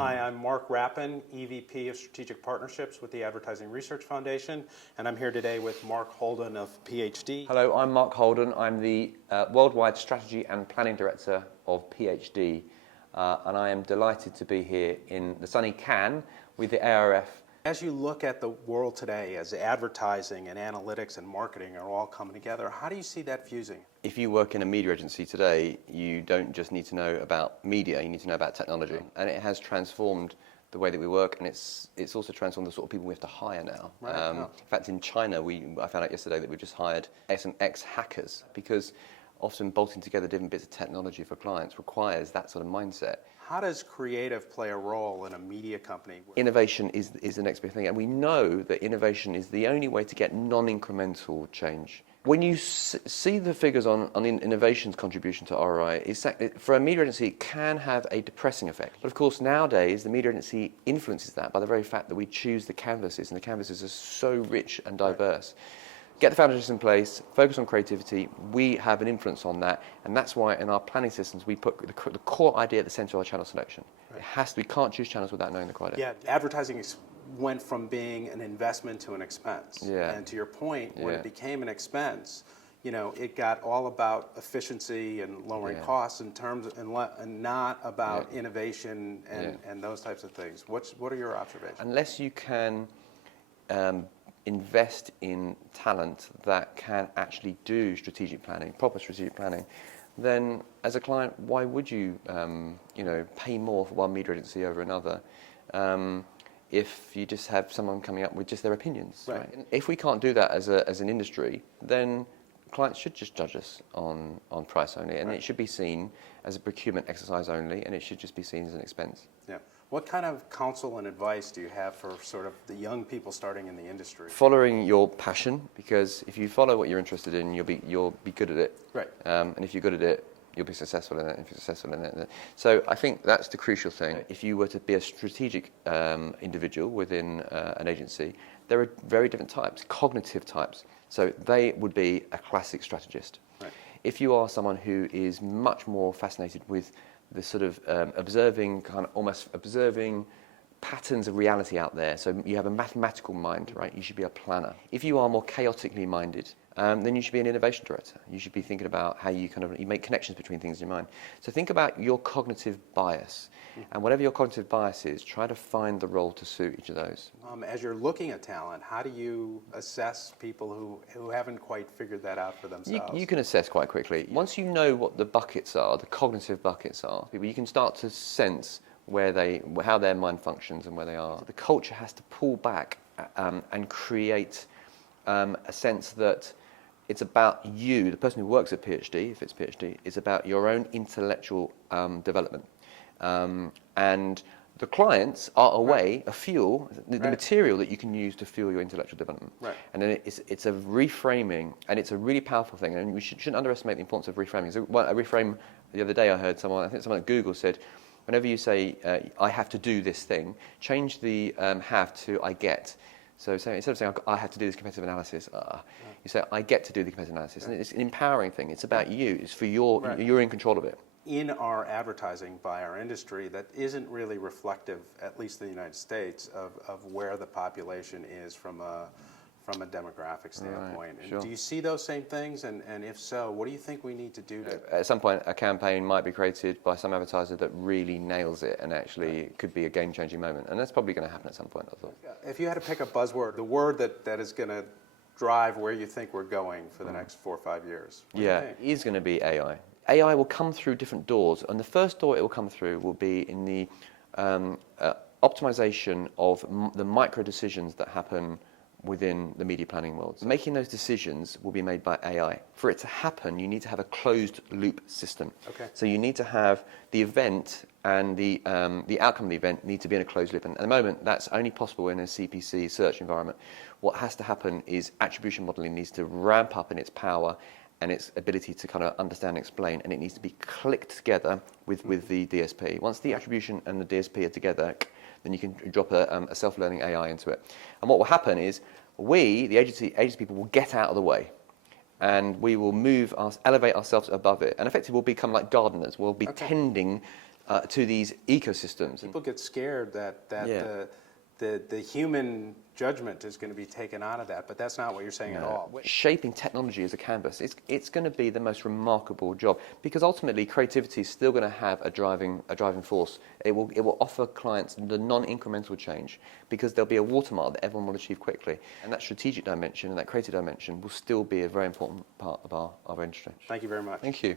Hi, I'm Mark Rappin, EVP of Strategic Partnerships with the Advertising Research Foundation, and I'm here today with Mark Holden of PhD. Hello, I'm Mark Holden. I'm the Worldwide Strategy and Planning Director of PhD, and I am delighted to be here in the sunny Cannes with the ARF. As you look at the world today, as advertising and analytics and marketing are all coming together, how do you see that fusing? If you work in a media agency today, you don't just need to know about media, you need to know about technology. And it has transformed the way that we work, and it's also transformed the sort of people we have to hire now. Right. In fact, in China, I found out yesterday that we've just hired some ex-hackers, because often bolting together different bits of technology for clients requires that sort of mindset. How does creative play a role in a media company? Innovation is the next big thing, and we know that innovation is the only way to get non-incremental change. When you see the figures on innovation's contribution to ROI, for a media agency, it can have a depressing effect. But of course, nowadays, the media agency influences that by the very fact that we choose the canvases, and the canvases are so rich and diverse. Get the foundations in place, focus on creativity, we have an influence on that, and that's why in our planning systems we put the core idea at the center of our channel selection. Right. We can't choose channels without knowing the core idea. Yeah, advertising went from being an investment to an expense. Yeah. And to your point, when it became an expense, you know, it got all about efficiency and lowering costs in terms of, and not about innovation and those types of things. What are your observations? Unless you can invest in talent that can actually do strategic planning, proper strategic planning, then as a client, why would you, pay more for one media agency over another if you just have someone coming up with just their opinions? Right. If we can't do that as an industry, then clients should just judge us on price only, and it should be seen as a procurement exercise only, and it should just be seen as an expense. Yeah. What kind of counsel and advice do you have for sort of the young people starting in the industry? Following your passion, because if you follow what you're interested in, you'll be good at it. Right. And if you're good at it, you'll be successful in it. If you're successful in it, so I think that's the crucial thing. Right. If you were to be a strategic individual within an agency, there are very different types, cognitive types. So they would be a classic strategist. Right. If you are someone who is much more fascinated with the sort of observing patterns of reality out there, so you have a mathematical mind, right? You should be a planner. If you are more chaotically minded, then you should be an innovation director. You should be thinking about how you make connections between things in your mind. So think about your cognitive bias, and whatever your cognitive bias is, try to find the role to suit each of those. As you're looking at talent, how do you assess people who haven't quite figured that out for themselves? You can assess quite quickly. Once you know what the buckets are, the cognitive buckets are, you can start to sense how their mind functions and where they are. The culture has to pull back and create a sense that it's about you, the person who works at PhD, if it's PhD, it's about your own intellectual development. And the clients are a way, a fuel, the material that you can use to fuel your intellectual development. Right. And then it's a reframing, and it's a really powerful thing, and we shouldn't underestimate the importance of reframing. So a reframe, the other day I heard someone at Google said, whenever you say, I have to do this thing, change the have to I get. So instead of saying, I have to do this competitive analysis, you say, I get to do the competitive analysis. And it's an empowering thing. It's about you. It's for you're in control of it. In our advertising by our industry, that isn't really reflective, at least in the United States, of where the population is from a demographic standpoint. Right, sure. Do you see those same things? And if so, what do you think we need to do to... At some point, a campaign might be created by some advertiser that really nails it, and actually it could be a game-changing moment. And that's probably going to happen at some point, I thought. If you had to pick a buzzword, the word that is going to drive where you think we're going for the next 4 or 5 years. It is going to be AI. AI will come through different doors, and the first door it will come through will be in the optimization of the micro decisions that happen within the media planning world. Making those decisions will be made by AI. For it to happen, you need to have a closed loop system. Okay. So you need to have the event and the outcome of the event need to be in a closed loop. And at the moment, that's only possible in a CPC search environment. What has to happen is attribution modeling needs to ramp up in its power and its ability to kind of understand and explain, and it needs to be clicked together with the DSP. Once the attribution and the DSP are together, then you can drop a self-learning AI into it. And what will happen is the agency people will get out of the way, and we will elevate ourselves above it, and effectively we'll become like gardeners. We'll be tending to these ecosystems. People get scared that Yeah. the human judgment is going to be taken out of that, but that's not what you're saying at all. Shaping technology as a canvas, it's going to be the most remarkable job, because ultimately creativity is still going to have a driving force. It will offer clients the non-incremental change, because there'll be a watermark that everyone will achieve quickly, and that strategic dimension and that creative dimension will still be a very important part of our industry. Thank you very much. Thank you.